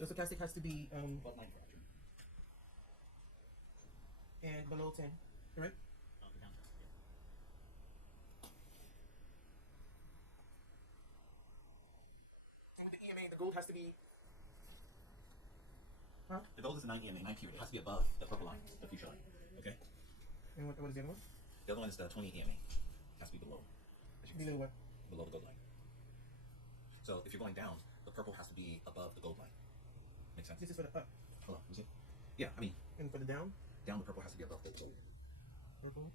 The stochastic has to be About 9 fraction. and below 10, correct? The down test, yeah. And with the EMA, the gold has to be. Huh? The gold is a 9 EMA, 9 period. It has to be above the purple line, the fuchsia line. Okay? And what is the other one? The other one is the 20 EMA. It has to be below. Below what? Below the gold line. So if you're going down, the purple has to be above the gold line. Makes sense? This is for the up. Hold on, is it? Yeah, I mean, And for the down? down the purple has to be above the gold. Purple.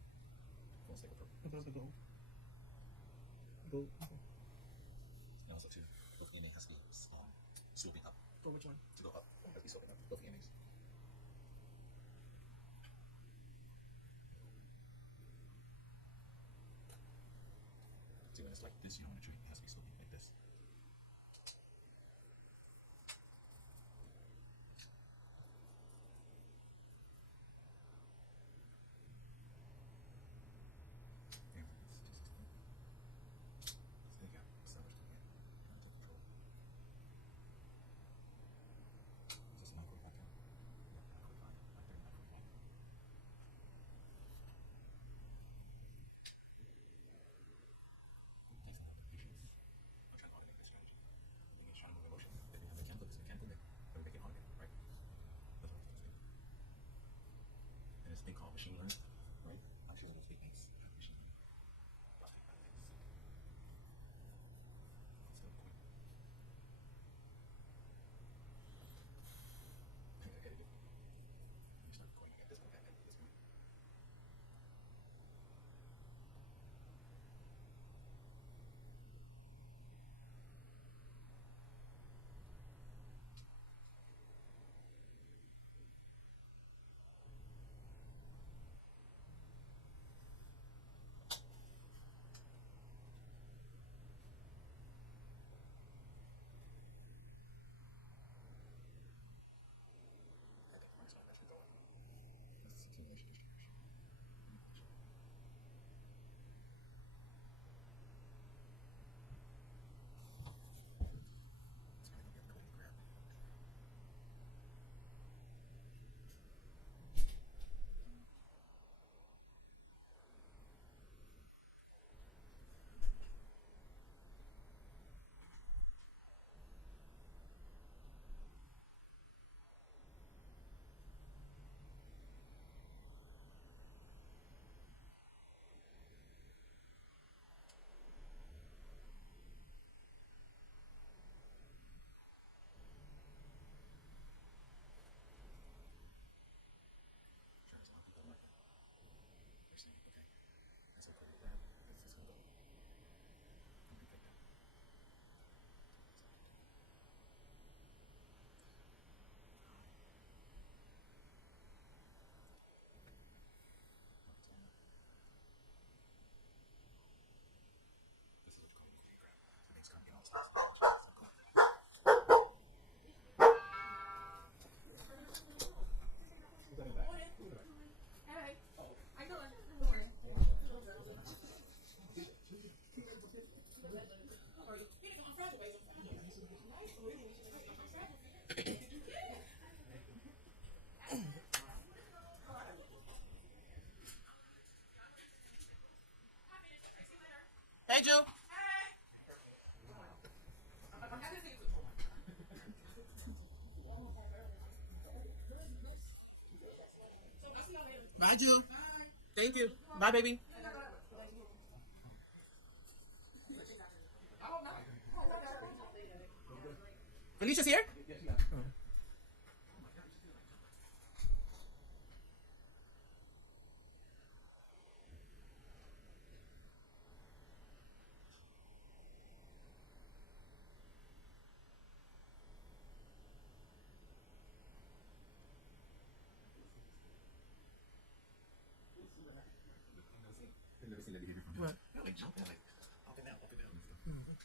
Let's take a purple. Above the gold. Gold. Okay. And also too, both EMA has to be swooping up. For which one? To go up. It has to be sloping up. Both EMAs. See, when it's like this, you don't want to treat it has to be sloping like this. Thing called machine learning, right? I'm sure those techniques. Machine learning. Still quick. I think I edited it. You start recording at this point, at this point. Hey, Joe. Bye, Joe. Thank you. Bye, baby. Felicia's here? Oh. I've never seen that behavior from him. What? They're like jumping, like up and down and stuff. Mm-hmm.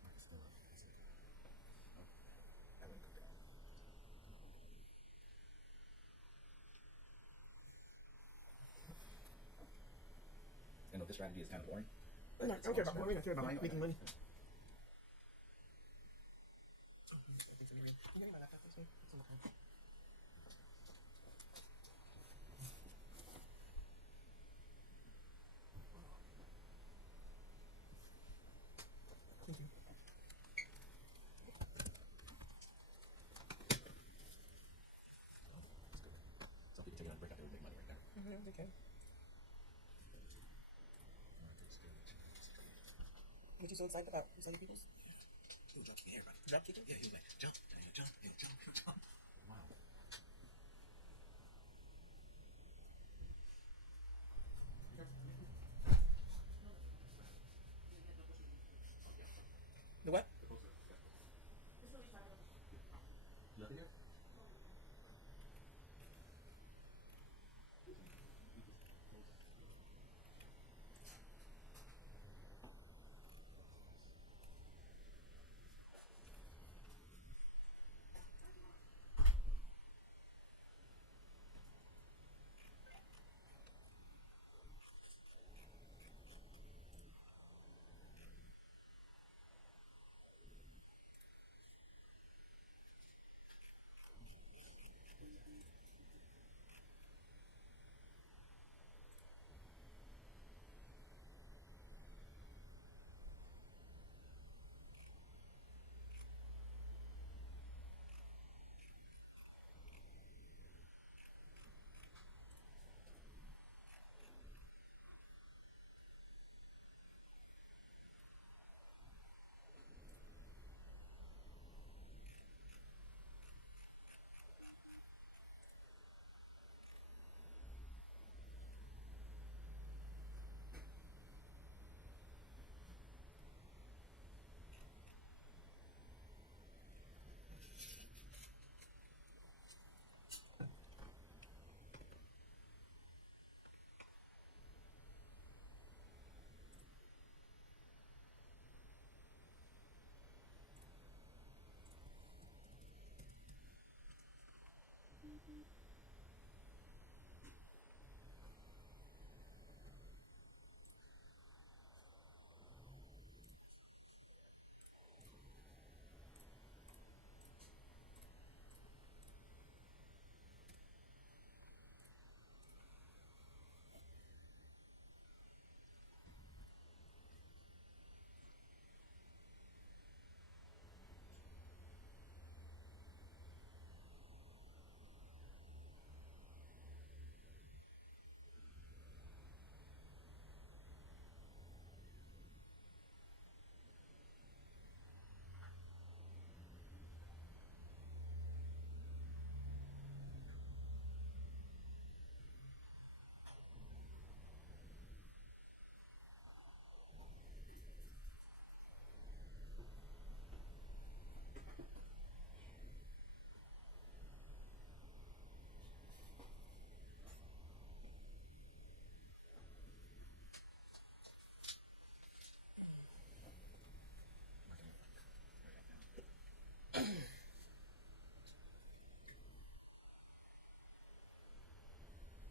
Mark is still up. Oh, that wouldn't go down. I know this strategy is kind of boring. I don't care about money. I care about making money. See, it's okay. Thank you. Some people take it on a break out there and make money right there. Okay. What you so excited about? You saw the people's He was kicking everybody. drop kicking? Yeah, he was like, jump, jump, jump, jump. Wow. The what? The poster. You left it here?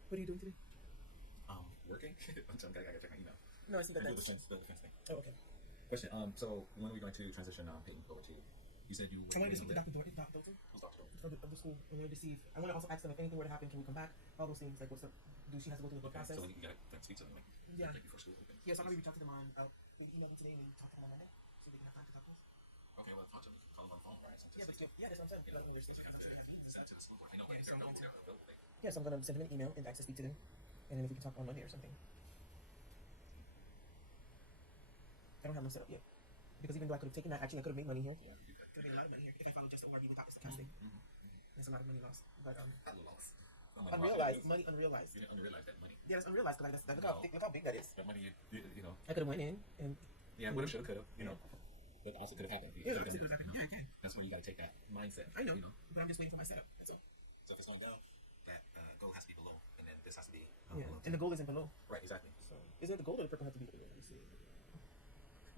What are you doing today? Working. I gotta check my email. No, I see that. And do That's... the defense thing. Oh, okay. Question. So when are we going to transition Peyton over to you? You said you were. I wanted to speak to waiting Dr. on Dr. Dalton Who's Dr. Dalton? of the school. I wanted to see. I want to also ask them if anything were to happen, can we come back? All those things. Like, what's the? Do she have to go through the process? So you gotta speak to them like Yeah. before school. Okay. Yeah, so I'm gonna reach out to them on. Maybe email them today and talk to them on Monday, so they can have time to talk to us. Okay, well, talk to them. Call them on the phone, right? Yeah, but still, yeah, that's what I'm saying. You know, Like, there's you still have they have to meetings. send it to the school board. I know, Yeah, like, so they're I'm available. Yeah, so I'm gonna send them an email and ask to speak to them, and then if we can talk on Monday or something. I don't have them set up yet because even though I could have taken that, actually I could have made money here. Yeah, you could. Could have made a lot of money here if I followed just the ORB without the stochastic. There's a lot of money lost, but Not lost. unrealized money, unrealized. You didn't unrealize that money. Yeah, that's unrealized because like, No. look how big that is. That money, you know. I could have went in and Yeah, would have, should have, could have. You know, but also could have happened. yeah, I can. That's when you got to take that mindset. I know, You know. but I'm just waiting for my setup. That's all. So if it's going down, that goal has to be below, and then this has to be Yeah, below. and the goal isn't below. Right, exactly. So isn't it the goal or the purple have to be below? Let me see.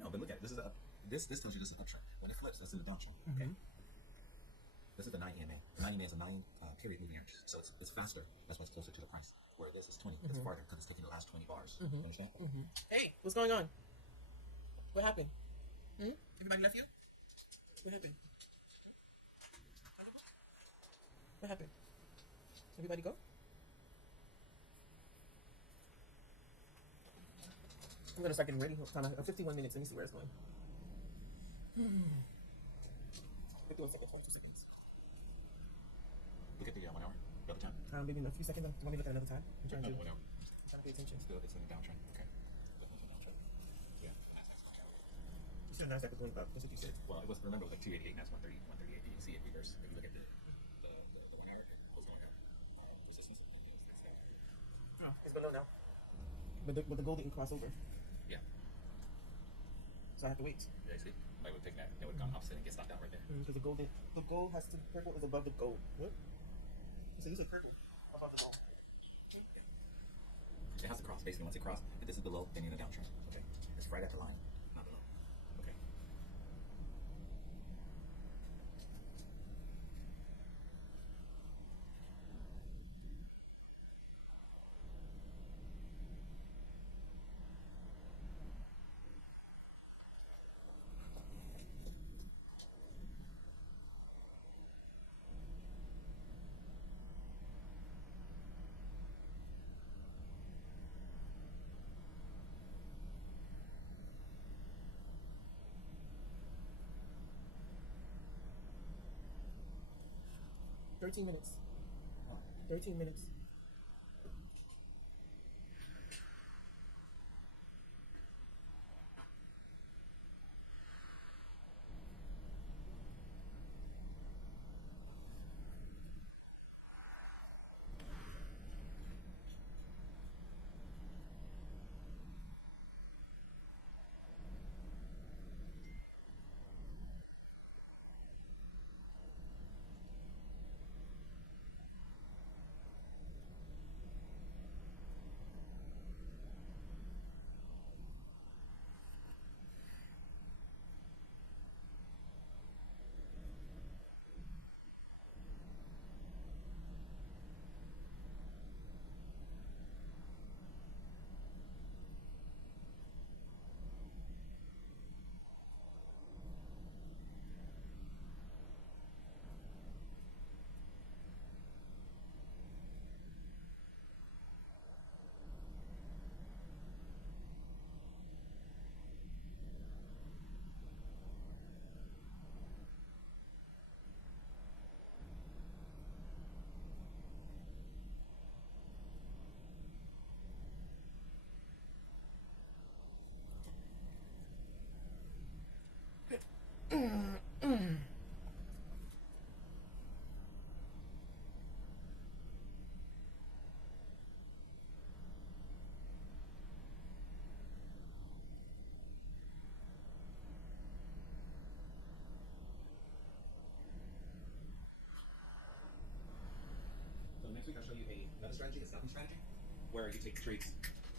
No, but look at it. This is this tells you this is an uptrend. When it flips, this is a downtrend. Okay. This is the 9 EMA. The 9 EMA is a 9 period moving average, so it's faster. That's why it's closer to the price. Where this is 20, it's farther because it's taking the last 20 bars. You understand? Hey, what's going on? What happened? Everybody left you? What happened? What happened? Everybody go? I'm gonna start getting ready. Time 51 minutes. Let me see where it's going. We're doing second 22 seconds. Look at the 1 hour. Double time. Maybe in a few seconds. Do you want me to look at another time? I'm trying to, 1 hour. I'm trying to pay attention. It's in the downtrend. Okay. Definitely downtrend. Yeah. You said NASDAQ was going up. That's what you said. Well, it was, remember, it was like 288, and that's 130, 138. You can see it reverse. If you look at the 1 hour, it was going up. Resistance, and it's there. Oh, it's below now. But the gold didn't cross over. Yeah. So I have to wait. Yeah, see? Like, would take that, it would have gone opposite and get stopped out right there. Because the gold has to, purple is above the gold. What? So you said purple above the gold. It has to cross. Basically, once it crosses, if this is below, then you're in a downtrend. Okay. It's right at the line, not below. Okay. Huh? 13 minutes. 13 minutes. So next week I'll show you another strategy, a scalping strategy, where you take trades.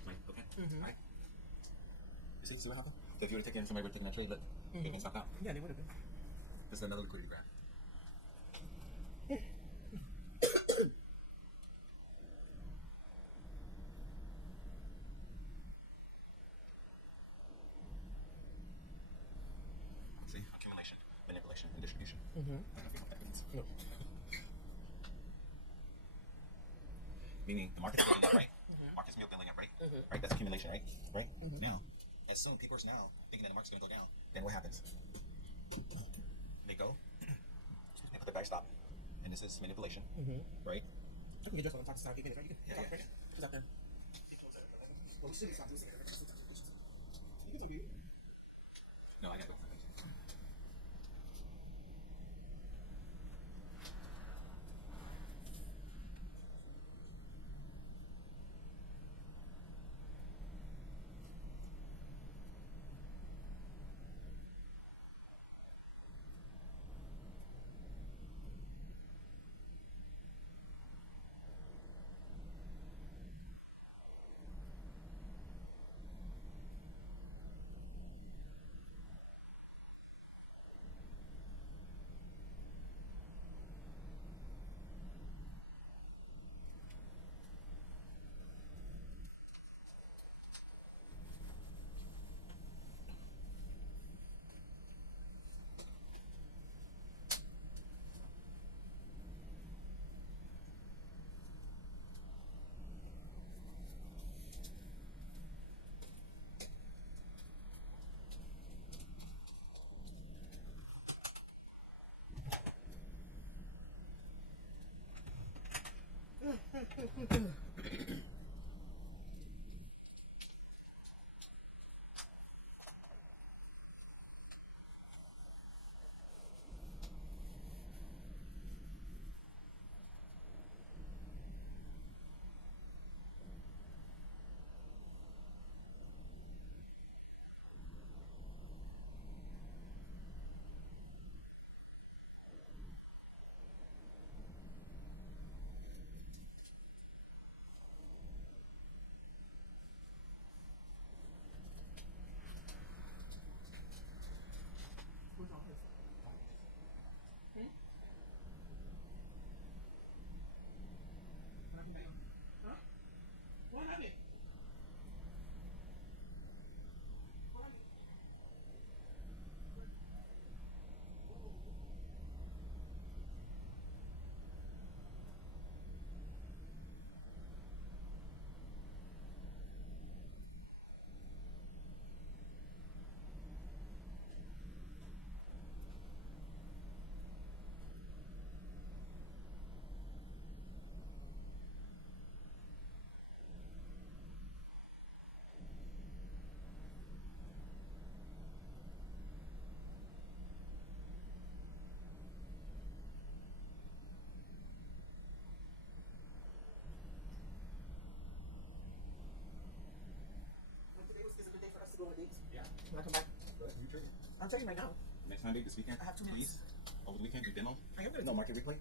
Right, okay? Right? You see what happened? So if you would have taken somebody would have taken that trade, look, they can stop out. Yeah, they would have been. This is another liquidity graph. See? Accumulation, manipulation, and distribution. I don't know what that means. No. Meaning the market's building up, right? Market's building up, right? Right? That's accumulation, right? Right? Now, as soon people are now thinking that the market's going to go down, then what happens? They go, they put the buy stop, and this is manipulation, right? I can get dressed when I'm talking to Saki. Right? You can Yeah, talk yeah. right now. She's out there. Well, we should be stopped. You can do it. No, I gotta go. Where's all his? Hmm? What happened? Huh? What happened? What happened? Like today is a good day for us to go on a date. Yeah. When I come back, Good. You trigger. I'm telling you right now. Next Sunday, this weekend. I have 2 minutes. Please. Over the weekend, you demo. I am gonna No market replay.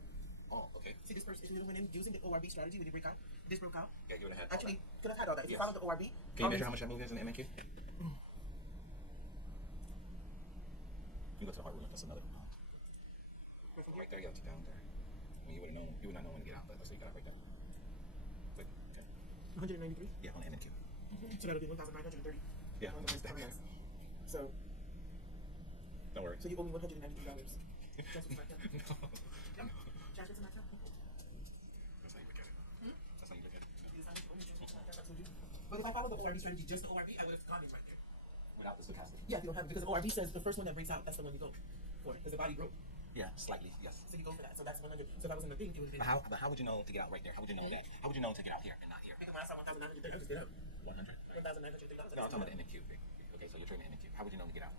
Oh, okay. see this person. If you went in using the ORB strategy, when you break out, this broke out. Yeah, you would have had. Actually, could have had all that. If you Yes. followed the ORB, Can you measure how much that move is in the MNQ? You go to the hardwood. That's another. Right there, you got to down there. I mean, you would have known. You would not know when to get out, but let's say you got it right there. Wait. Okay. 193. Yeah, on the MNQ. So that would be 1,930. Yeah, I'm gonna stack. So, Don't worry. so you owe me $193. Transfer to my account. No. Yep. Transfer to my account. That's how you look at it. That's how you look at it. You decide to owe me, transfer to my account, that's what you do. But if I followed the ORB strategy, just the ORB, I would have gone in right there. Without the stochastic. Yeah, if you don't have it, because the ORB says the first one that breaks out, that's the one you go for, because the body broke. Yeah, slightly. Yes. So you go for that. So that's 100. So if I was in the thing, it would have been. But how would you know to get out right there? How would you know that? How would you know to get out here and not here? Because when I saw 1,930, I just get out. 100. $1,930. No, I'm talking about the MNQ. Okay, so you're trading the MNQ. How would you know to get out?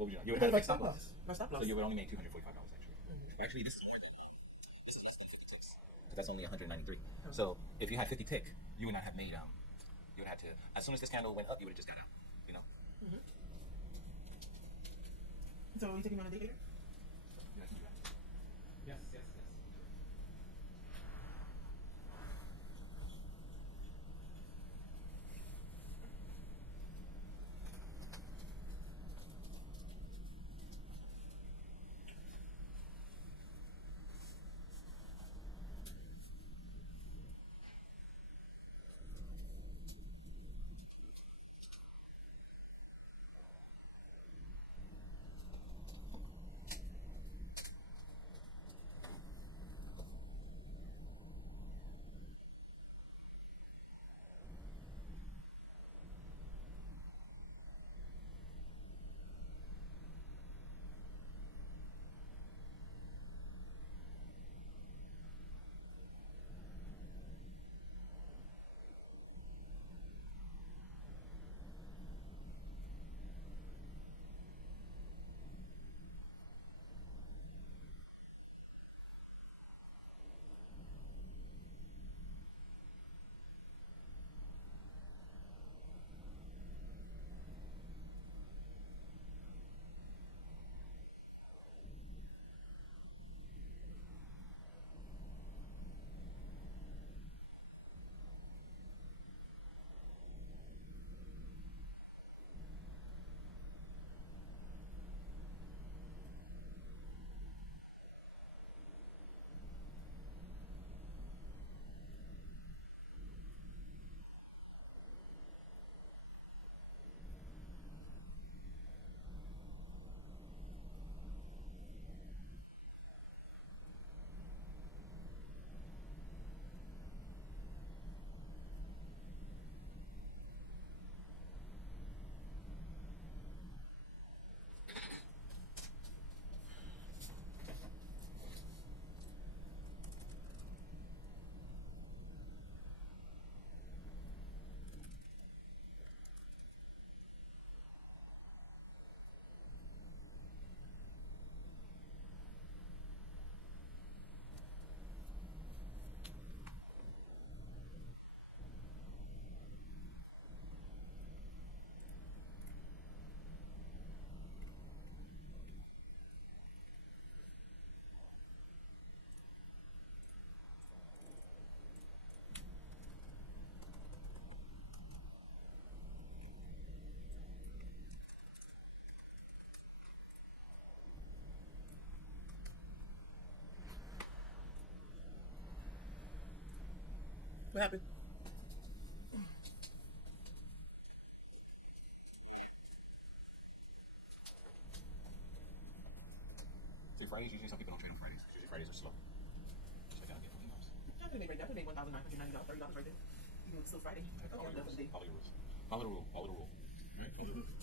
What would you know? You would Because have my a stop stop loss. My stop loss. So you would only make $245 actually. Actually, this is more than this is less than 50 ticks. Because that's only 193. So if you had 50 tick, you would not have made you would have to as soon as this candle went up, you would have just got out. You know? So are you taking me on a date later? Yes, yes, yes. What happened? See, Fridays, usually some people don't trade on Fridays. Usually Fridays are slow. So I gotta get emails. I could have made $1,990, $30 right there. Even though it's still Friday. Okay, Follow I'm your done for rules. the day. Follow your rules. Follow the rule. Follow the rule. All right?